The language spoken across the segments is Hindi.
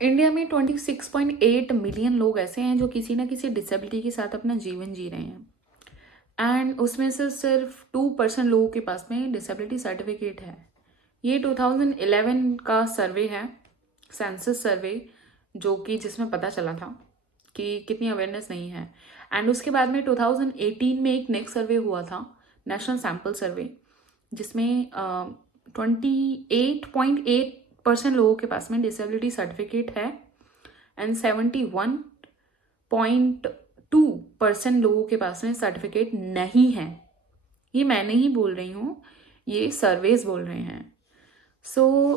इंडिया में 26.8 मिलियन लोग ऐसे हैं जो किसी ना किसी डिसेबिलिटी के साथ अपना जीवन जी रहे हैं। एंड उसमें से सिर्फ 2% लोगों के पास में डिसेबिलिटी सर्टिफिकेट है। ये 2011 का सर्वे है, सेंसस सर्वे, जो कि जिसमें पता चला था कि कितनी अवेयरनेस नहीं है। एंड उसके बाद में 2018 में एक नेक्स्ट सर्वे हुआ था, नेशनल सैम्पल सर्वे, जिसमें 28.8% लोगों के पास में डिसेबिलिटी सर्टिफिकेट है एंड 71.2% लोगों के पास में सर्टिफिकेट नहीं है। ये मैं नहीं बोल रही हूँ, ये सर्वेज बोल रहे हैं।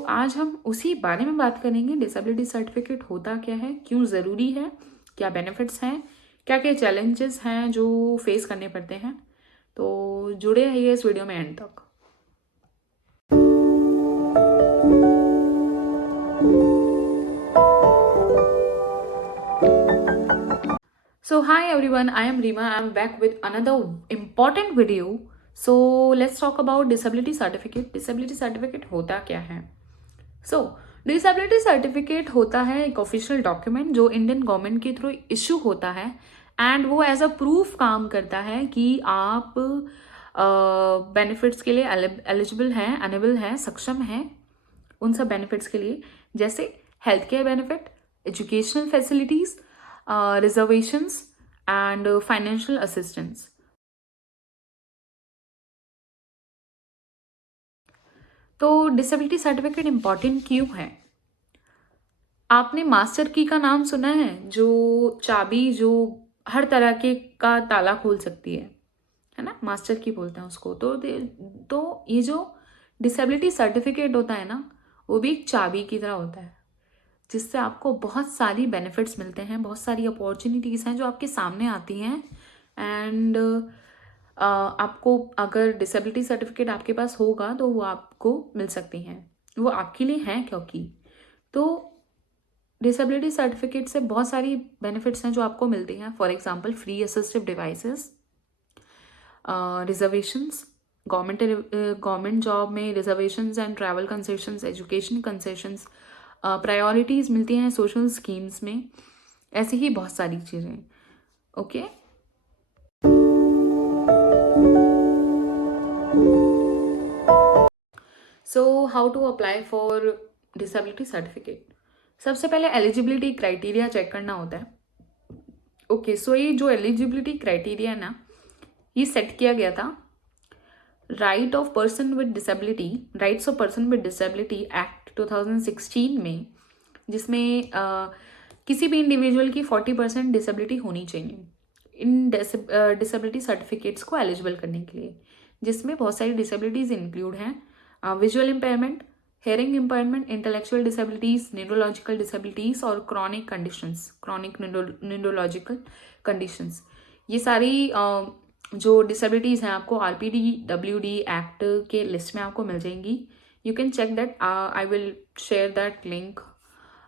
आज हम उसी बारे में बात करेंगे, डिसेबिलिटी सर्टिफिकेट होता क्या है, क्यों ज़रूरी है, क्या बेनिफिट्स हैं, क्या क्या चैलेंजेस हैं जो फेस करने पड़ते हैं। तो जुड़े रहिए इस वीडियो में एंड तक। Hi everyone, I am Rima. I am back with another important video. Let's talk about disability certificate. Disability certificate होता क्या है? डिसेबिलिटी सर्टिफिकेट होता है एक ऑफिशियल डॉक्यूमेंट जो इंडियन गवर्नमेंट के थ्रू इशू होता है एंड वो एज अ प्रूफ काम करता है कि आप बेनिफिट्स के लिए एलिजिबल हैं, अनेबल हैं, सक्षम हैं उन सब बेनिफिट्स के लिए, जैसे health care benefit, educational facilities, reservations and financial assistance. तो डिसेबिलिटी सर्टिफिकेट इम्पॉर्टेंट क्यों है? आपने मास्टर की का नाम सुना है, जो चाबी जो हर तरह के का ताला खोल सकती है ना, मास्टर की बोलते हैं उसको। तो ये जो डिसेबिलिटी सर्टिफिकेट होता है ना, वो भी एक चाबी की तरह होता है, जिससे आपको बहुत सारी बेनिफिट्स मिलते हैं, बहुत सारी अपॉर्चुनिटीज़ हैं जो आपके सामने आती हैं। एंड आपको अगर डिसेबिलिटी सर्टिफिकेट आपके पास होगा तो वो आपको मिल सकती हैं, वो आपके लिए हैं, क्योंकि तो डिसेबिलिटी सर्टिफिकेट से बहुत सारी बेनिफिट्स हैं जो आपको मिलती हैं। For example free assistive devices, reservations, government job में reservations and travel concessions, education concessions, priorities मिलती हैं सोशल स्कीम्स में, ऐसी ही बहुत सारी चीज़ें। Okay, how to apply for disability certificate. सबसे पहले एलिजिबिलिटी क्राइटेरिया चेक करना होता है। ये जो एलिजिबिलिटी क्राइटेरिया है ना, ये सेट किया गया था rights of person with disability act 2016 में, जिसमें किसी भी इंडिविजुअल की 40% डिसेबिलिटी होनी चाहिए इन डिसेबिलिटी सर्टिफिकेट्स को एलिजिबल करने के लिए, जिसमें बहुत सारी डिसेबिलिटीज़ इंक्लूड हैं, visual impairment, hearing impairment, intellectual disabilities, neurological disabilities और chronic conditions, chronic neurological conditions. ये सारी जो डिसेबिलिटीज़ हैं आपको RPDWD एक्ट के लिस्ट में आपको मिल जाएंगी। You can check that, I will share that link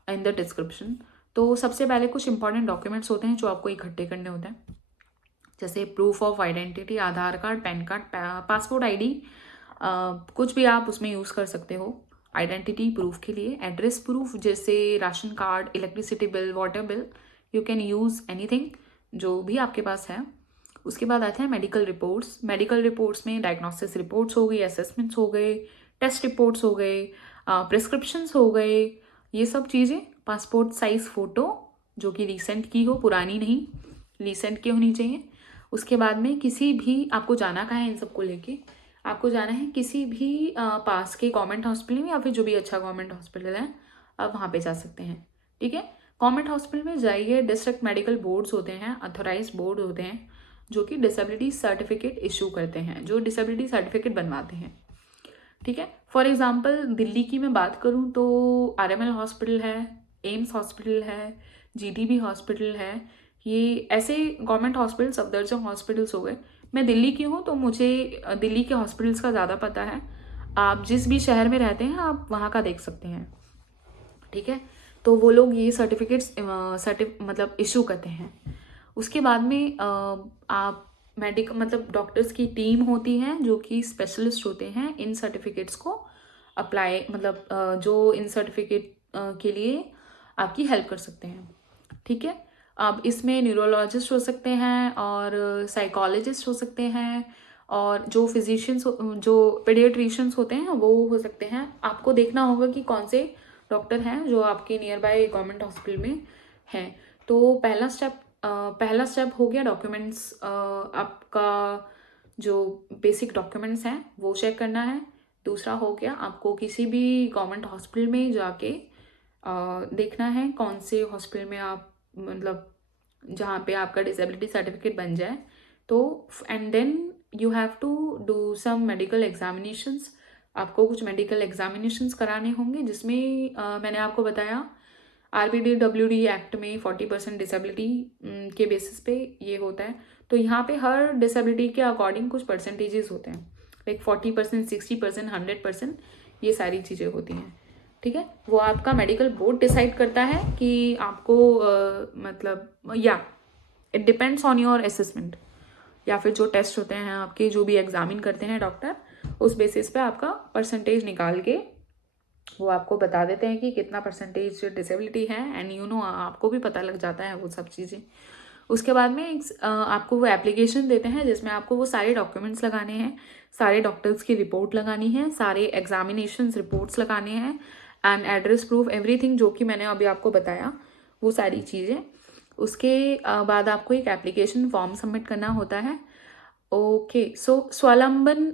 in the description. तो सबसे पहले कुछ इंपॉर्टेंट डॉक्यूमेंट्स होते हैं जो आपको इकट्ठे करने होते हैं, जैसे proof of identity, Aadhaar card, pan card, passport ID, कुछ भी आप उसमें यूज़ कर सकते हो आइडेंटिटी प्रूफ के लिए। एड्रेस प्रूफ जैसे ration card, electricity bill, water bill, you can use anything जो भी आपके पास है। उसके बाद आते हैं मेडिकल रिपोर्ट्स। मेडिकल रिपोर्ट्स में डायग्नोस्टिस रिपोर्ट्स हो गई, असेसमेंट्स हो गए, टेस्ट रिपोर्ट्स हो गए, प्रिस्क्रिप्शंस हो गए, ये सब चीज़ें। पासपोर्ट साइज़ फ़ोटो जो कि रिसेंट की हो, पुरानी नहीं, रिसेंट की होनी चाहिए। उसके बाद में किसी भी आपको जाना कहाँ है, इन सबको लेके आपको जाना है किसी भी पास के गवर्नमेंट हॉस्पिटल में, या फिर जो भी अच्छा गवर्नमेंट हॉस्पिटल है आप वहाँ पे जा सकते हैं। ठीक है, गवर्नमेंट हॉस्पिटल में जाइए, डिस्ट्रिक्ट मेडिकल बोर्ड्स होते हैं, अथोराइज बोर्ड होते हैं जो कि डिसेबिलिटी सर्टिफिकेट इशू करते हैं, जो डिसेबिलिटी सर्टिफिकेट बनवाते हैं। ठीक है, फॉर एग्जांपल दिल्ली की मैं बात करूं तो RML हॉस्पिटल है, एम्स हॉस्पिटल है, GTB हॉस्पिटल है। ये ऐसे गवर्नमेंट हॉस्पिटल, सफदरजंग हॉस्पिटल्स हो गए। मैं दिल्ली की हूँ तो मुझे दिल्ली के हॉस्पिटल्स का ज़्यादा पता है। आप जिस भी शहर में रहते हैं आप वहाँ का देख सकते हैं। ठीक है, तो वो लोग ये सर्टिफिकेट्स मतलब इशू करते हैं। उसके बाद में आप मतलब डॉक्टर्स की टीम होती है जो कि स्पेशलिस्ट होते हैं इन सर्टिफिकेट्स को अप्लाई, मतलब जो इन सर्टिफिकेट के लिए आपकी हेल्प कर सकते हैं। ठीक है, अब इसमें न्यूरोलॉजिस्ट हो सकते हैं और साइकोलॉजिस्ट हो सकते हैं और जो फिजिशियंस जो पेडियाट्रिशियंस होते हैं वो हो सकते हैं। आपको देखना होगा कि कौन से डॉक्टर हैं जो आपके नियर बाय गवर्नमेंट हॉस्पिटल में हैं। तो पहला स्टेप हो गया डॉक्यूमेंट्स, आपका जो बेसिक डॉक्यूमेंट्स हैं वो चेक करना है। दूसरा हो गया आपको किसी भी गवर्नमेंट हॉस्पिटल में जाके देखना है कौन से हॉस्पिटल में आप मतलब जहाँ पे आपका डिसेबिलिटी सर्टिफिकेट बन जाए। तो and then you have to do some medical examinations. आपको कुछ मेडिकल एग्जामिनेशंस कराने होंगे जिसमें मैंने आपको बताया RBDWD एक्ट में 40% डिसेबिलिटी के बेसिस पे ये होता है। तो यहाँ पे हर डिसेबिलिटी के अकॉर्डिंग कुछ परसेंटेजेस होते हैं, लाइक 40%, 60%, 100%, ये सारी चीज़ें होती हैं। ठीक है, वो आपका मेडिकल बोर्ड डिसाइड करता है कि आपको मतलब या it depends on your assessment, या फिर जो टेस्ट होते हैं आपके जो भी एग्जामिन करते हैं डॉक्टर, उस बेसिस पे आपका परसेंटेज निकाल के वो आपको बता देते हैं कि कितना परसेंटेज डिसेबिलिटी है। एंड आपको भी पता लग जाता है वो सब चीज़ें। उसके बाद में आपको वो एप्लीकेशन देते हैं जिसमें आपको वो सारे डॉक्यूमेंट्स लगाने हैं, सारे डॉक्टर्स की रिपोर्ट लगानी है, सारे एग्जामिनेशन रिपोर्ट्स लगाने हैं एंड एड्रेस प्रूफ एवरीथिंग जो कि मैंने अभी आपको बताया वो सारी चीज़ें। उसके बाद आपको एक एप्लीकेशन फॉर्म सबमिट करना होता है। ओके, सो स्वावलंबन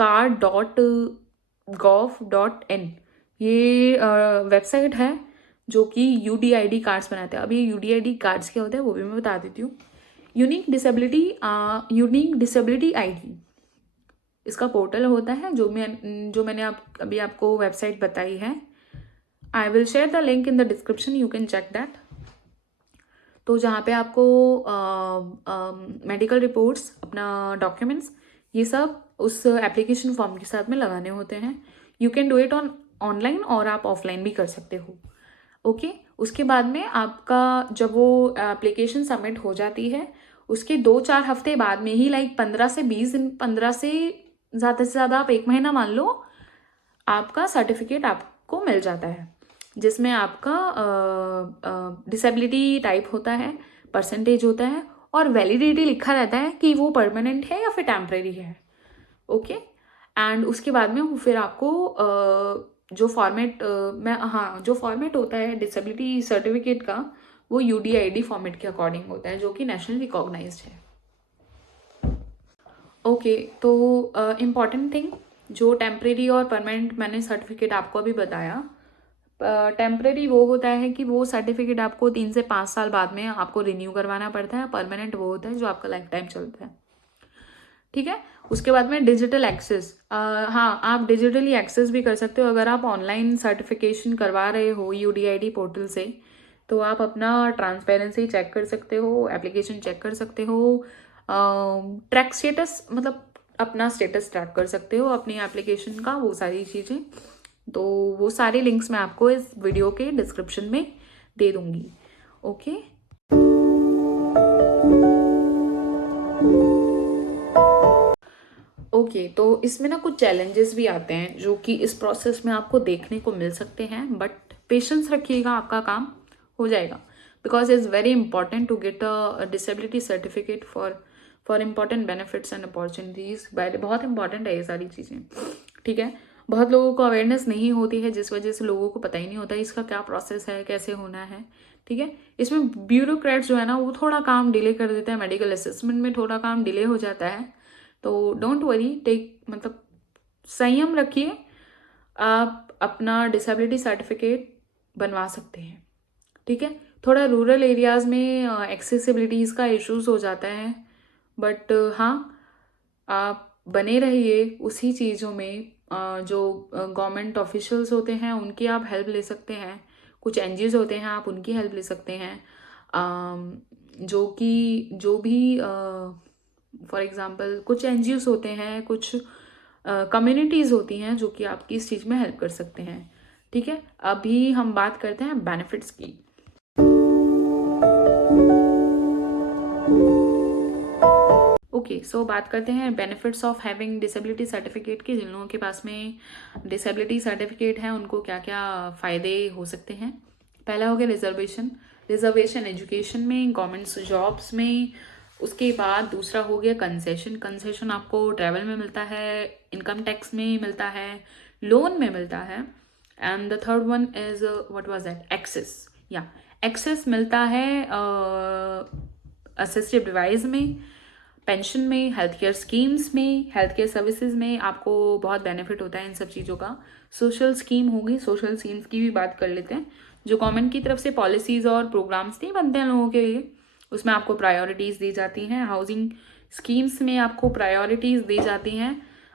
card.gov.in ये वेबसाइट है जो कि UDID कार्ड्स बनाते हैं। अब ये UDID कार्ड्स क्या होते हैं वो भी मैं बता देती हूँ। यूनिक डिसेबिलिटी ID इसका पोर्टल होता है जो मैंने अभी आपको वेबसाइट बताई है। I will share the link in the description, you can check that. तो जहाँ पे आपको मेडिकल रिपोर्ट्स, अपना डॉक्यूमेंट्स, ये सब उस एप्लीकेशन फॉर्म के साथ में लगाने होते हैं। You can do it online और आप ऑफलाइन भी कर सकते हो। ओके, उसके बाद में आपका जब वो एप्लीकेशन सबमिट हो जाती है उसके 2-4 हफ्ते बाद में ही, लाइक 15 से 20 दिन, 15 से ज़्यादा आप 1 महीना मान लो, आपका सर्टिफिकेट आपको मिल जाता है जिसमें आपका डिसेबिलिटी टाइप होता है, परसेंटेज होता है और वैलिडिटी लिखा रहता है कि वो परमानेंट है या फिर टेम्परेरी है। ओके, एंड उसके बाद में फिर आपको जो फॉर्मेट होता है डिसेबिलिटी सर्टिफिकेट का वो UDID फॉर्मेट के अकॉर्डिंग होता है जो कि नेशनल रिकॉग्नाइज्ड है। ओके, तो इम्पॉर्टेंट थिंग, जो टेम्परेरी और परमानेंट मैंने सर्टिफिकेट आपको अभी बताया। टेम्परेरी वो होता है कि वो सर्टिफिकेट आपको 3 से 5 साल बाद में आपको रिन्यू करवाना पड़ता है। परमानेंट वो होता है जो आपका लाइफ टाइम चलता है। ठीक है, उसके बाद में डिजिटल एक्सेस, हाँ, आप डिजिटली एक्सेस भी कर सकते हो। अगर आप ऑनलाइन सर्टिफिकेशन करवा रहे हो UDID पोर्टल से तो आप अपना ट्रांसपेरेंसी चेक कर सकते हो, एप्लीकेशन चेक कर सकते हो, ट्रैक स्टेटस मतलब अपना स्टेटस ट्रैक कर सकते हो अपनी एप्लीकेशन का, वो सारी चीज़ें। तो वो सारे लिंक्स मैं आपको इस वीडियो के डिस्क्रिप्शन में दे दूँगी। ओके, ओके, तो इसमें ना कुछ चैलेंजेस भी आते हैं जो कि इस प्रोसेस में आपको देखने को मिल सकते हैं, बट पेशेंस रखिएगा, आपका काम हो जाएगा। Because it's very important to get a disability certificate for important benefits and opportunities. बहुत इंपॉर्टेंट है ये सारी चीज़ें। ठीक है, बहुत लोगों को अवेयरनेस नहीं होती है जिस वजह से लोगों को पता ही नहीं होता इसका क्या प्रोसेस है, कैसे होना है। ठीक है, इसमें ब्यूरोक्रेट्स जो है ना वो थोड़ा काम डिले कर देते हैं, मेडिकल असेसमेंट में थोड़ा काम डिले हो जाता है। तो डोंट वरी, मतलब संयम रखिए, आप अपना डिसेबिलिटी सर्टिफिकेट बनवा सकते हैं। ठीक है, थोड़ा रूरल एरियाज़ में एक्सेसिबिलिटीज़ का इश्यूज हो जाता है, बट हाँ, आप बने रहिए उसी चीज़ों में। जो गवर्नमेंट ऑफिशियल्स होते हैं उनकी आप हेल्प ले सकते हैं, कुछ NGOs होते हैं आप उनकी हेल्प ले सकते हैं। जो भी फॉर एग्जांपल कुछ NGOs होते हैं, कुछ कम्युनिटीज़ होती हैं जो कि आपकी इस चीज़ में हेल्प कर सकते हैं। ठीक है, अभी हम बात करते हैं बेनिफिट्स की। ओके, सो बात करते हैं benefits of having disability certificate की। जिन लोगों के पास में डिसेबिलिटी सर्टिफिकेट है उनको क्या क्या फ़ायदे हो सकते हैं। पहला हो गया रिजर्वेशन, रिजर्वेशन एजुकेशन में, गवर्नमेंट जॉब्स में। उसके बाद दूसरा हो गया कंसेशन, कंसेशन आपको ट्रैवल में मिलता है, इनकम टैक्स में मिलता है, लोन में मिलता है। And the third one is what was that, access. या एक्सेस मिलता है असिस्टिव डिवाइस में, पेंशन में, हेल्थ केयर स्कीम्स में, हेल्थ केयर सर्विसेज में आपको बहुत बेनिफिट होता है इन सब चीज़ों का। सोशल स्कीम होगी, सोशल स्कीम्स की भी बात कर लेते हैं, जो गवर्नमेंट की तरफ से पॉलिसीज़ और प्रोग्राम्स नहीं बनते हैं लोगों के लिए, उसमें आपको प्रायोरिटीज़ दी जाती हैं। हाउसिंग स्कीम्स में आपको प्रायोरिटीज़ दी जाती हैं।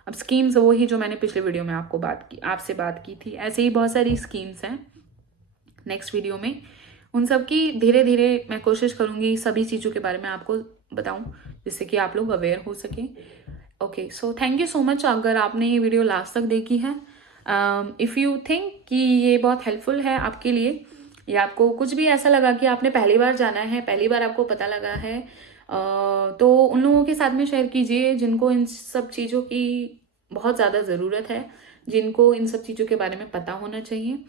अब स्कीम्स वो ही जो मैंने पिछले वीडियो में आपसे बात की थी, ऐसे ही बहुत सारी स्कीम्स हैं। नेक्स्ट वीडियो में उन सब की धीरे धीरे मैं कोशिश करूँगी सभी चीज़ों के बारे में आपको बताऊँ, जिससे कि आप लोग अवेयर हो सकें। Okay, so thank you so much अगर आपने ये वीडियो लास्ट तक देखी है। इफ़ यू थिंक कि ये बहुत हेल्पफुल है आपके लिए, या आपको कुछ भी ऐसा लगा कि आपने पहली बार जाना है, पहली बार आपको पता लगा है, तो उन लोगों के साथ में शेयर कीजिए जिनको इन सब चीज़ों की बहुत ज़्यादा ज़रूरत है, जिनको इन सब चीज़ों के बारे में पता होना चाहिए।